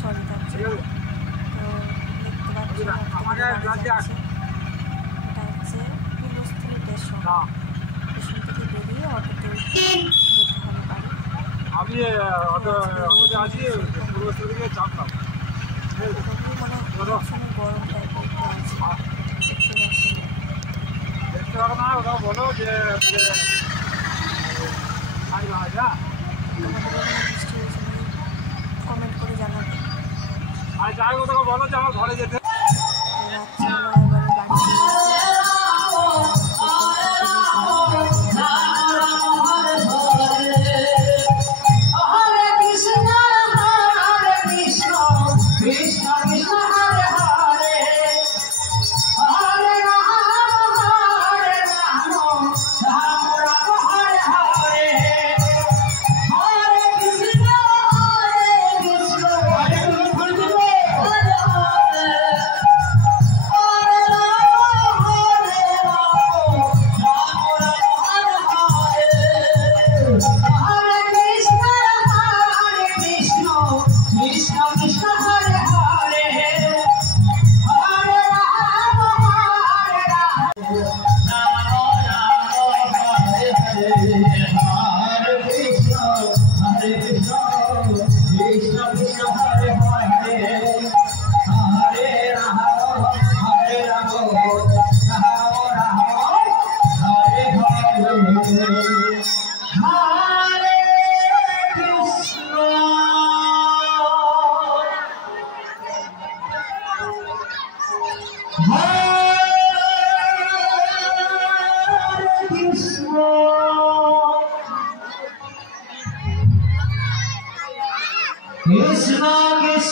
Sorry তার জন্য। তো দেখতে পাচ্ছি এটা হচ্ছে পিলস্থলী স্টেশন থেকে বেরিয়ে অটোতে যেতে হবে বাড়ি। আমি আছি গরম টাইপের দেখতে পাবো না, ওরা বলো যে কমেন্ট করে জানাবে। আর যাই হোক তোকে বলো যে আমার ঘরে যেতে। Krishna Krishna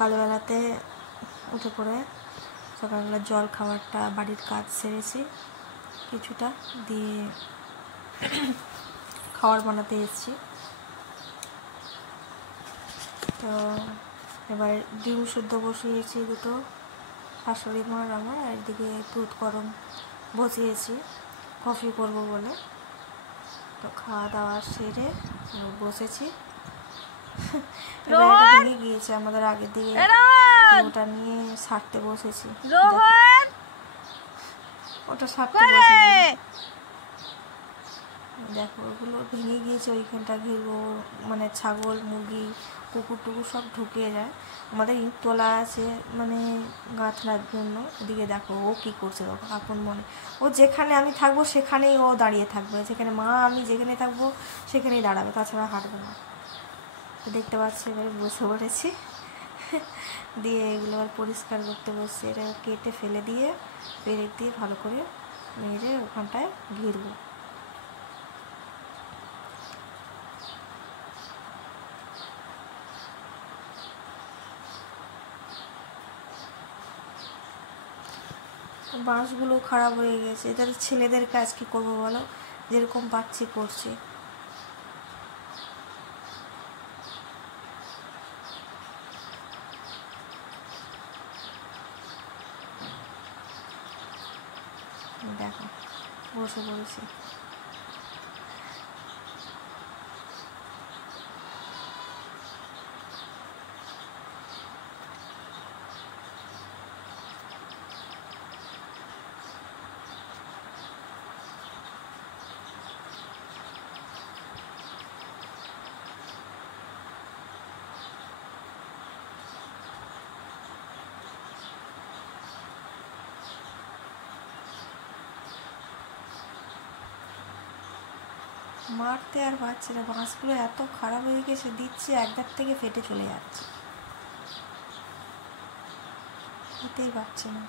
সকালবেলাতে উঠে পড়ে সকালবেলা জল খাবারটা বাড়ির কাজ সেরেছি কিছুটা, দিয়ে খাবার বানাতে এসেছি। তো এবার ডিম শুদ্ধ বসিয়েছি দুটো, শাশুড়ি মার আমার, আর এদিকে দুধ গরম বসিয়েছি কফি করব বলে। তো খাওয়া দাওয়া সেরে বসেছি। ভেঙে গিয়েছে আমাদের আগের দিকে, ওটা নিয়ে সারতে বসেছি, ওটা সারতে বসেছি। দেখো ওগুলো ভেঙে গিয়েছে, ওইখানটা ঘিরবো, মানে ছাগল মুরগি কুকুর টুকুর সব ঢুকে যায়। আমাদের ইট তোলা আছে মানে গাঁথড়ার জন্য। ওদিকে দেখো ও কী করছে, দেখো আপন মনে, ও যেখানে আমি থাকবো সেখানেই ও দাঁড়িয়ে থাকবে, যেখানে মা আমি যেখানে থাকবো সেখানেই দাঁড়াবে, তাছাড়া হাঁটবে না। তো দেখতে পাচ্ছি এবারে বসে পড়েছি, দিয়ে এগুলো আর পরিষ্কার করতে বসছি। এটা কেটে ফেলে দিয়ে পেরেক দিয়ে ভালো করে মেরে ওখানটায় ঘিরবো। বাঁশগুলো খারাপ হয়ে গেছে, এটা তো ছেলেদের কাজ, কী করবো বলো, যেরকম পাচ্ছি করছি। দেখো বসে পড়েছি। মারতে আর পারছে না, বাঁশগুলো এত খারাপ হয়ে গেছে, দিচ্ছে একদার থেকে ফেটে চলে যাচ্ছে, দিতেই পারছে না।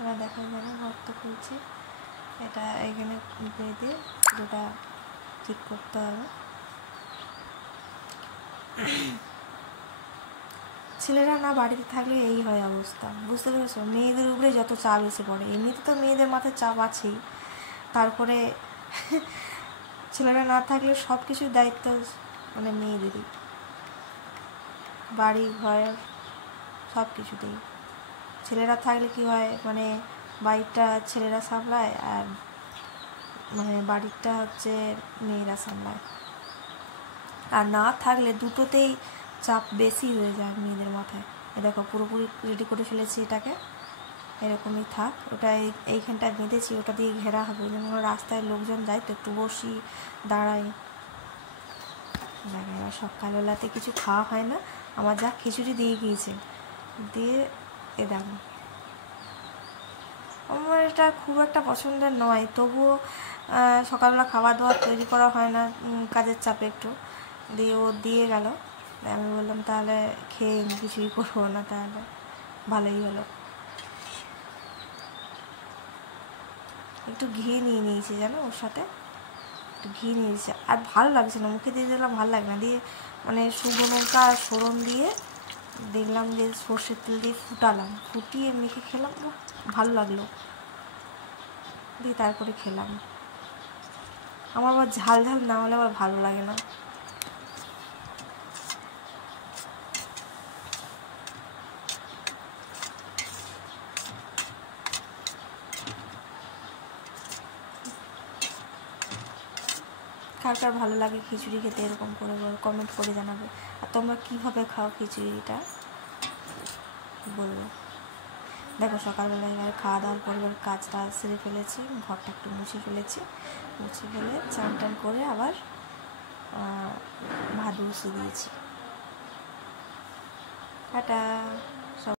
এবার দেখো এখানে গর্ত খুলছি, এটা এখানে বেঁধে পুরোটা ঠিক করতে হবে। ছেলেরা না বাড়িতে থাকলে এই হয় অবস্থা, বুঝতে পেরেছো? মেয়েদের উপরে যত চাপ এসে পড়ে, এমনিতে তো মেয়েদের মাথায় চাপ আছেই, তারপরে ছেলেরা না থাকলে সব কিছুর দায়িত্ব মানে মেয়েদেরই, বাড়ি ঘর সব কিছুতেই। ছেলেরা থাকলে কি হয়, মানে বাড়িটা ছেলেরা সামলায় আর মানে বাড়িটা হচ্ছে মেয়েরা সামলায়। আর না থাকলে দুটোতেই চাপ বেশি হয়ে যায় মেয়েদের মাথায়। এ দেখো পুরোপুরি রেডি করে ফেলেছি, এটাকে এরকমই থাক। ওটা এইখানটায় বেঁধেছি, ওটা দিয়ে ঘেরা হবে, যেমন রাস্তায় লোকজন যায় তো একটু বসি দাঁড়াই। দেখো এবার সকালবেলাতে কিছু খাওয়া হয় না, আমার যা খিচুড়ি দিয়ে গিয়েছে, দিয়ে এ দেখো আমার এটা খুব একটা পছন্দের নয়, তবুও সকালবেলা খাবার দাবার তৈরি করা হয় না কাজের চাপে একটু, দিয়ে ও দিয়ে গেল। আমি বললাম তাহলে খেয়ে কিছুই করবো না, তাহলে ভালোই হলো। একটু ঘি নিয়ে নিয়েছি জানো, ওর সাথে একটু ঘি নিয়েছি, আর ভালো লাগছে না, মুখে দিয়ে দিলাম ভালো লাগে না, দিয়ে মানে শুকনো লঙ্কা আর ফোড়ন দিয়ে দেখলাম যে সর্ষের তেল দিয়ে ফুটালাম, ফুটিয়ে মেখে খেলাম, ভালো লাগলো, দিয়ে তারপরে খেলাম। আমার আবার ঝাল ঝাল না হলে আবার ভালো লাগে না। কার কার ভালো লাগে খিচুড়ি খেতে এরকম করে কমেন্ট করে জানাবে। আর তোমরা কীভাবে খাও খিচুড়িটা বলবো। দেখো সকালবেলা এবার খাওয়া দাওয়ার পর এবার কাজটা সেরে ফেলেছি, ঘরটা একটু মুছে ফেলেছি, মুছে ফেলে চান টান করে আবার ভাত বসিয়ে দিয়েছি। টাটা।